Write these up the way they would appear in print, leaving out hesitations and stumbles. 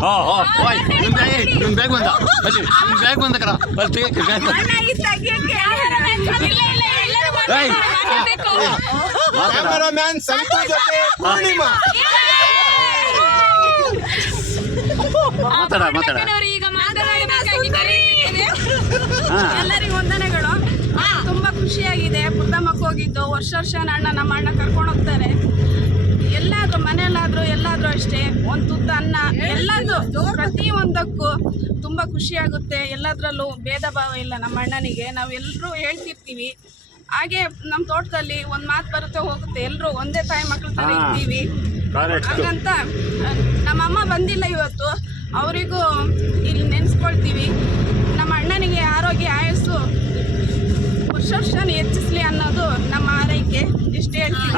ನಿಮ್ ಬ್ಯಾಗ್ ಬಂದ ಅಲ್ಲಿ ನಿಮ್ ಬ್ಯಾಗ್ ಬಂದ ಕರ ಅಲ್ಲಿ ತೆಗಿಯಕ್ಕೆ ಬ್ಯಾಗ್ ಬಂದ ಕ್ಯಾಮರಾಮ್ಯಾನ್ ಸಂತು ಜೊತೆ ಪೂರ್ಣಿಮಾ. ಮಾತಾಡ ಎಲ್ಲರಿಗೂ ವಂದನೆಗಳು. ತುಂಬಾ ಖುಷಿಯಾಗಿದೆ. ಬುರ್ದಮ್ಮಕ್ಕೆ ಹೋಗಿದ್ದು ವರ್ಷ ನಮ್ಮ ಅಣ್ಣ ಕರ್ಕೊಂಡು ಹೋಗ್ತಾರೆ. ಎಲ್ಲಾದ್ರೂ ಮನೆಯಲ್ಲಾದ್ರೂ ಎಲ್ಲಾದ್ರೂ ಅಷ್ಟೇ ಒಂದು ತುತ್ತ ಅನ್ನ ಎಲ್ಲಾದ್ರೂ ಪ್ರತಿಯೊಂದಕ್ಕೂ ತುಂಬಾ ಖುಷಿಯಾಗುತ್ತೆ. ಎಲ್ಲದ್ರಲ್ಲೂ ಭೇದ ಭಾವ ಇಲ್ಲ. ನಮ್ಮ ಅಣ್ಣನಿಗೆ ನಾವು ಎಲ್ಲರೂ ಹೇಳ್ತಿರ್ತೀವಿ. ಹಾಗೆ ನಮ್ಮ ತೋಟದಲ್ಲಿ ಒಂದು ಮಾತು ಬರುತ್ತೆ ಹೋಗುತ್ತೆ, ಎಲ್ಲರೂ ಒಂದೇ ತಾಯಿ ಮಕ್ಕಳ ಥರ ಇರ್ತೀವಿ. ಹಾಗಂತ ನಮ್ಮಮ್ಮ ಬಂದಿಲ್ಲ ಇವತ್ತು, ಅವರಿಗೂ ಇಲ್ಲಿ ನೆನೆಸ್ಕೊಳ್ತೀವಿ. ನಮ್ಮ ಅಣ್ಣನಿಗೆ ಆರೋಗ್ಯ ಆಯಸ್ಸು ವರ್ಷ ಹೆಚ್ಚಿಸ್ಲಿ ಅನ್ನೋದು ನಮ್ಮ ಆರೈಕೆ. ಇಷ್ಟು ಹೇಳ್ತೀವಿ.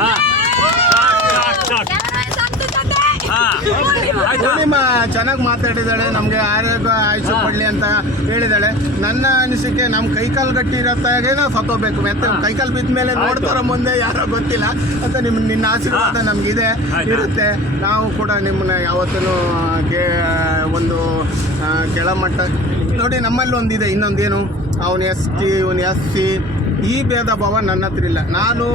ಪೂರ್ಣಿಮಾ ಚೆನ್ನಾಗಿ ಮಾತಾಡಿದಾಳೆ. ನಮಗೆ ಆರೋಗ್ಯ ಆಯುಷ್ಯ ಕೊಡಲಿ ಅಂತ ಹೇಳಿದಾಳೆ. ನನ್ನ ಅನಿಸಿಕೆ ನಮ್ಮ ಕೈಕಾಲು ಗಟ್ಟಿ ಇರತ್ತಾಗೆ ನಾವು ಸತ್ತೋಗ್ಬೇಕು. ಮತ್ತೆ ಕೈಕಾಲು ಬಿದ್ದ ಮೇಲೆ ನೋಡ್ತಾರ ಮುಂದೆ ಯಾರೋ ಗೊತ್ತಿಲ್ಲ ಅಂತ ನಿನ್ನ ಆಶೀರ್ವಾದ ನಮಗಿದೆ ಇರುತ್ತೆ. ನಾವು ಕೂಡ ನಿಮ್ಮನ್ನ ಯಾವತ್ತೂ ಒಂದು ಕೆಳಮಟ್ಟ ನೋಡಿ. ನಮ್ಮಲ್ಲಿ ಒಂದಿದೆ, ಇನ್ನೊಂದೇನು ಅವನು ST ಇವನು SC ಈ ಭೇದ ಭಾವ ನನ್ನ ಹತ್ರ ಇಲ್ಲ. ನಾನು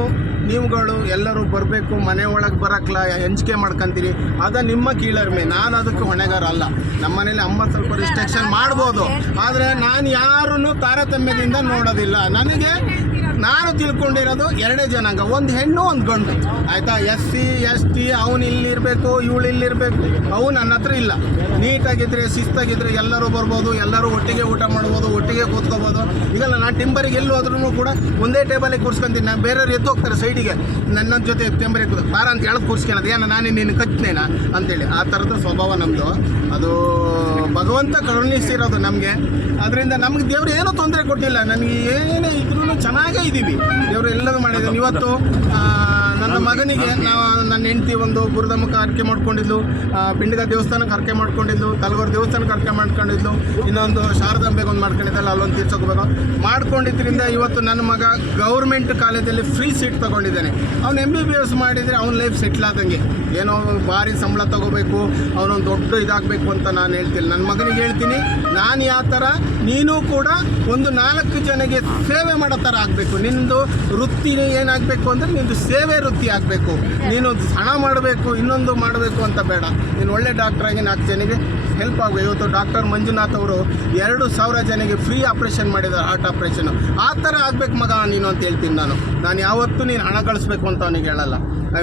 ನೀವುಗಳು ಎಲ್ಲರೂ ಬರಬೇಕು, ಮನೆ ಒಳಗೆ ಬರೋಕ್ಕಲ್ಲ ಹಂಚಿಕೆ ಮಾಡ್ಕೊಂತೀರಿ, ಅದು ನಿಮ್ಮ ಕೀಳರಿಮೆ. ನಾನು ಅದಕ್ಕೆ ಹೊಣೆಗಾರ ಅಲ್ಲ. ನಮ್ಮ ಮನೇಲಿ ಅಮ್ಮ ಸ್ವಲ್ಪ ರಿಸ್ಟ್ರಿಕ್ಷನ್ ಮಾಡ್ಬೋದು, ಆದರೆ ನಾನು ಯಾರನ್ನು ತಾರತಮ್ಯದಿಂದ ನೋಡೋದಿಲ್ಲ. ನಾನು ತಿಳ್ಕೊಂಡಿರೋದು ಎರಡೇ ಜನಾಂಗ, ಒಂದು ಹೆಣ್ಣು ಒಂದು ಗಂಡು, ಆಯಿತಾ. SC ST ಅವನು ಇಲ್ಲಿರಬೇಕು ಇವಳು ಇಲ್ಲಿರಬೇಕು, ಅವು ನನ್ನ ಹತ್ರ ಇಲ್ಲ. ನೀಟಾಗಿದ್ದರೆ ಶಿಸ್ತಾಗಿದ್ದರೆ ಎಲ್ಲರೂ ಬರ್ಬೋದು, ಎಲ್ಲರೂ ಒಟ್ಟಿಗೆ ಊಟ ಮಾಡ್ಬೋದು, ಒಟ್ಟಿಗೆ ಕೂತ್ಕೋಬೋದು. ಈಗಲ್ಲ ನಾನು ಟಿಂಬರಿಗೆ ಎಲ್ಲಿ ಹೋದ್ರೂ ಕೂಡ ಒಂದೇ ಟೇಬಲಿಗೆ ಕೂರ್ಸ್ಕೊಂತೀನಿ. ನಾನು ಬೇರೆಯವ್ರು ಎದ್ದು ಹೋಗ್ತಾರೆ ಸೈಡಿಗೆ, ನನ್ನ ಜೊತೆ ಟೆಂಬರಿಗೆ ಬಾರ ಅಂತ ಹೇಳೋದು ಕೂರ್ಸ್ಕೊಳ್ಳೋದು, ಏನು ನಾನು ನಿನ್ನ ಕಚ್ತೇನಾ ಅಂತೇಳಿ. ಆ ಥರದ ಸ್ವಭಾವ ನಮ್ಮದು. ಅದು ಭಗವಂತ ಕರುಣಿಸಿರೋದು ನಮಗೆ. ಅದರಿಂದ ನಮ್ಗೆ ದೇವರು ಏನೂ ತೊಂದರೆ ಕೊಟ್ಟಿಲ್ಲ. ನನಗೆ ಏನೇ ಇದ್ರೂ ಚೆನ್ನಾಗೇ ಇದ್ದೀವಿ. ದೇವರು ಎಲ್ಲದೂ ಮಾಡಿದ್ದೀನಿ. ಇವತ್ತು ನನ್ನ ಮಗನಿಗೆ ನನ್ನ ಹೆಂಡತಿ ಒಂದು ಬುರ್ದಮ್ಮಕ್ಕೆ ಹರಕೆ ಮಾಡ್ಕೊಂಡಿದ್ಲು, ಬಿಂಡಿಗ ದೇವಸ್ಥಾನಕ್ಕೆ ಹರಕೆ ಮಾಡ್ಕೊಂಡಿದ್ಲು, ತಲಗೂರು ದೇವಸ್ಥಾನಕ್ಕೆ ಹರಕೆ ಮಾಡ್ಕೊಂಡಿದ್ಲು, ಇನ್ನೊಂದು ಶಾರದಾಂಬೆಗೆ ಒಂದು ಮಾಡ್ಕೊಂಡಿದ್ದಲ್ಲ, ಅಲ್ಲೊಂದು ತೀರ್ಸೋಗ್ಬೇಕು ಮಾಡ್ಕೊಂಡಿದ್ದರಿಂದ ಇವತ್ತು ನನ್ನ ಮಗ ಗೌರ್ಮೆಂಟ್ ಕಾಲೇಜಲ್ಲಿ ಫ್ರೀ ಸೀಟ್ ತೊಗೊಂಡಿದ್ದಾನೆ. ಅವ್ನು MBBS ಮಾಡಿದರೆ ಅವ್ನ ಲೈಫ್ ಸೆಟ್ಲ್ ಆದಂಗೆ. ಏನೋ ಭಾರಿ ಸಂಬಳ ತೊಗೋಬೇಕು, ಅವನೊಂದು ದೊಡ್ಡ ಇದಾಗಬೇಕು ಅಂತ ನಾನು ಹೇಳ್ತೀನಿ. ನನ್ನ ಮಗನಿಗೆ ಹೇಳ್ತೀನಿ, ನಾನು ಯಾವ ಥರ ನೀನು ಕೂಡ ಒಂದು 4 ಜನಕ್ಕೆ ಸೇವೆ ಮಾಡೋ ಥರ ಆಗಬೇಕು. ನಿನ್ನದು ವೃತ್ತಿ ಏನಾಗಬೇಕು ಅಂದರೆ ನಿನ್ನದು ಸೇವೆ ವೃತ್ತಿ ಆಗಬೇಕು. ನೀನು ಹಣ ಮಾಡಬೇಕು, ಇನ್ನೊಂದು ಮಾಡಬೇಕು ಅಂತ ಬೇಡ. ನೀನು ಒಳ್ಳೆ ಡಾಕ್ಟ್ರಾಗಿ 4 ಜನಕ್ಕೆ ಹೆಲ್ಪ್ ಆಗಬೇಕು. ಇವತ್ತು ಡಾಕ್ಟರ್ ಮಂಜುನಾಥ್ ಅವರು 2,000 ಜನಕ್ಕೆ ಫ್ರೀ ಆಪ್ರೇಷನ್ ಮಾಡಿದ್ದಾರೆ, ಹಾರ್ಟ್ ಆಪ್ರೇಷನ್ನು. ಆ ಥರ ಆಗಬೇಕು ಮಗ ನೀನು ಅಂತ ಹೇಳ್ತೀನಿ ನಾನು ಯಾವತ್ತೂ ನೀನು ಹಣ ಗಳಿಸ್ಬೇಕು ಅಂತ ಅವನಿಗೆ ಹೇಳಲ್ಲ.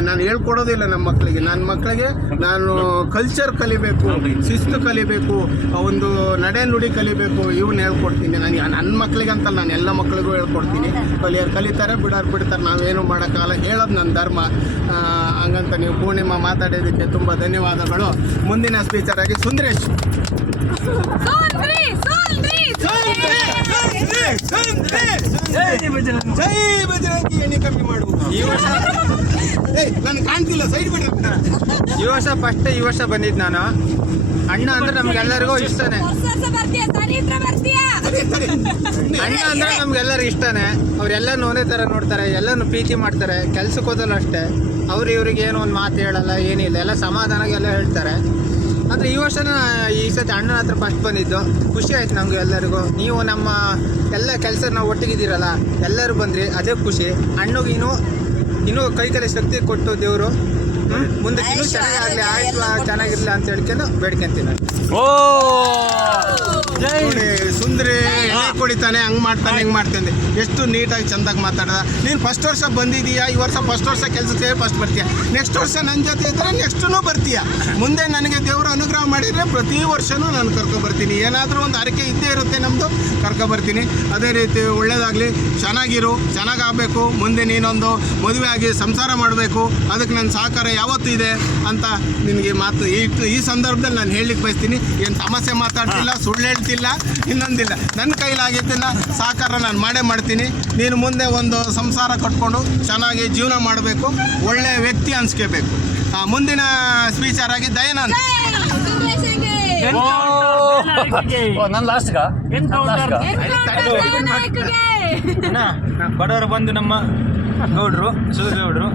ನಾನು ಹೇಳ್ಕೊಡೋದಿಲ್ಲ ನಮ್ಮ ಮಕ್ಕಳಿಗೆ. ನನ್ನ ಮಕ್ಕಳಿಗೆ ನಾನು ಕಲ್ಚರ್ ಕಲಿಬೇಕು, ಶಿಸ್ತು ಕಲಿಬೇಕು, ಒಂದು ನಡೆ ನುಡಿ ಕಲಿಬೇಕು, ಇವನ್ನ ಹೇಳ್ಕೊಡ್ತೀನಿ. ನನ್ನ ಮಕ್ಕಳಿಗಂತಲ್ಲ, ನಾನು ಎಲ್ಲ ಮಕ್ಕಳಿಗೂ ಹೇಳ್ಕೊಡ್ತೀನಿ. ಕಲಿತಾರೆ, ಬಿಡ್ತಾರೆ. ನಾವೇನು ಮಾಡೋಕ್ಕಾಗಲ್ಲ, ಹೇಳೋದು ನನ್ನ ಧರ್ಮ. ಹಂಗಂತ ನೀವು ಪೂರ್ಣಿಮಾ ಮಾತಾಡೋದಕ್ಕೆ ತುಂಬ ಧನ್ಯವಾದಗಳು. ಮುಂದಿನ ಸ್ಪೀಚರ್ ಆಗಿ ಸುಂದರೇಶ್. ಜೈ ಬಜರಂಗಿ. ಎಣ್ಣೆ ಕಮ್ಮಿ ಮಾಡು. ನಾನು ಕಾಣ್ತಿಲ್ಲ, ಸೈಡ್ ಬಿಡ್ರಿ. ಈ ವರ್ಷ ಬಂದಿದ್ದು ನಾನು. ಅಣ್ಣ ಅಂದ್ರೆ ನಮ್ಗೆಲ್ಲರಿಗೂ ಇಷ್ಟನೇ. ಅಣ್ಣ ಅಂದ್ರೆ ನಮ್ಗೆಲ್ಲರಿಗೂ ಇಷ್ಟನೇ. ಅವ್ರೆಲ್ಲನೂ ಒಂದೇ ಥರ ನೋಡ್ತಾರೆ, ಎಲ್ಲನೂ ಪ್ರೀತಿ ಮಾಡ್ತಾರೆ. ಕೆಲ್ಸಕ್ಕೆ ಹೋದಲ್ಲ ಅಷ್ಟೇ, ಇವ್ರಿಗೆ ಏನೋ ಒಂದು ಮಾತು ಹೇಳಲ್ಲ, ಏನಿಲ್ಲ, ಎಲ್ಲ ಸಮಾಧಾನಗೆಲ್ಲ ಹೇಳ್ತಾರೆ. ಅಂದರೆ ಈ ಸತಿ ಅಣ್ಣನ ಹತ್ರ ಫಸ್ಟ್ ಬಂದಿದ್ದು ಖುಷಿ ಆಯ್ತು ನಮಗೂ ಎಲ್ಲರಿಗೂ. ನೀವು ನಮ್ಮ ಎಲ್ಲ ಕೆಲಸ ನಾವು ಒಟ್ಟಿಗಿದ್ದೀರಲ್ಲ, ಎಲ್ಲರೂ ಬಂದ್ರಿ, ಅದೇ ಖುಷಿ. ಅಣ್ಣಗೆ ಇನ್ನೂ ಕೈ ಶಕ್ತಿ ಕೊಟ್ಟು ದೇವರು ಮುಂದೆ ಇನ್ನೂ ಚೆನ್ನಾಗಾಗಲಿ, ಆಯ್ತು ಚೆನ್ನಾಗಿರಲಿ ಅಂತ ಹೇಳ್ಕೊಂಡು ಬೇಡ್ಕೊಂತೀನಿ. ಸುಂದರಿ ಎಣ್ಣೆ ಕುಡಿತಾನೆ, ಹಂಗೆ ಮಾಡ್ತಾನೆ, ಹಿಂಗೆ ಮಾಡ್ತಾನೆ. ಎಷ್ಟು ನೀಟಾಗಿ ಚೆಂದಾಗಿ ಮಾತಾಡ್ದ. ನೀನು ಫಸ್ಟ್ ವರ್ಷ ಬಂದಿದ್ದೀಯಾ, ಈ ವರ್ಷ ಫಸ್ಟ್ ವರ್ಷ ಕೆಲಸಕ್ಕೆ ಫಸ್ಟ್ ಬರ್ತೀಯ. ನೆಕ್ಸ್ಟ್ ವರ್ಷ ನನ್ನ ಜೊತೆ ಇದ್ದರೆ ನೆಕ್ಸ್ಟೂ ಬರ್ತೀಯ. ಮುಂದೆ ನನಗೆ ದೇವರು ಅನುಗ್ರಹ ಮಾಡಿದರೆ ಪ್ರತಿ ವರ್ಷವೂ ನಾನು ಕರ್ಕೊಬರ್ತೀನಿ. ಏನಾದರೂ ಒಂದು ಹರಕೆ ಇದ್ದೇ ಇರುತ್ತೆ ನಮ್ಮದು, ಕರ್ಕೊಬರ್ತೀನಿ. ಅದೇ ರೀತಿ ಒಳ್ಳೇದಾಗಲಿ, ಚೆನ್ನಾಗಿರು, ಚೆನ್ನಾಗಾಗಬೇಕು. ಮುಂದೆ ನೀನೊಂದು ಮದುವೆ ಆಗಿ ಸಂಸಾರ ಮಾಡಬೇಕು, ಅದಕ್ಕೆ ನನ್ನ ಸಹಕಾರ ಯಾವತ್ತೂ ಇದೆ ಅಂತ ನಿನಗೆ ಮಾತು ಈ ಸಂದರ್ಭದಲ್ಲಿ ನಾನು ಹೇಳಲಿಕ್ಕೆ ಬಯಸ್ತೀನಿ. ಏನು ಸಮಸ್ಯೆ ಮಾತಾಡ್ತಿಲ್ಲ, ಸುಳ್ಳು ಹೇಳ್ತಿಲ್ಲ, ಇನ್ನೊಂದಿಲ್ಲ. ನನ್ನ ಕೈಲಾಗಿದ್ದನ್ನು ಸಹಕಾರ ನಾನು ಮಾಡೇ ಮಾಡ್ತೀನಿ. ನೀನು ಮುಂದೆ ಒಂದು ಸಂಸಾರ ಕಟ್ಕೊಂಡು ಚೆನ್ನಾಗಿ ಜೀವನ ಮಾಡಬೇಕು, ಒಳ್ಳೆ ವ್ಯಕ್ತಿ ಅನ್ಸ್ಕೋಬೇಕು. ಮುಂದಿನ ಸ್ಪೀಚರ್ ಆಗಿ ದಯಾನಂದ್. ನನ್ನ ಲಾಸ್ಟ್ಗ ಬಡವರು ಬಂದು ನಮ್ಮ ಗೌಡ್ರು, ಸುಧೀರ್ ಗೌಡ್ರು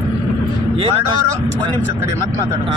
ಒಂದು ನಿಮಿಷ ಕಡೆ ಮತ್ತೆ ಮಾತಾಡೋಣ.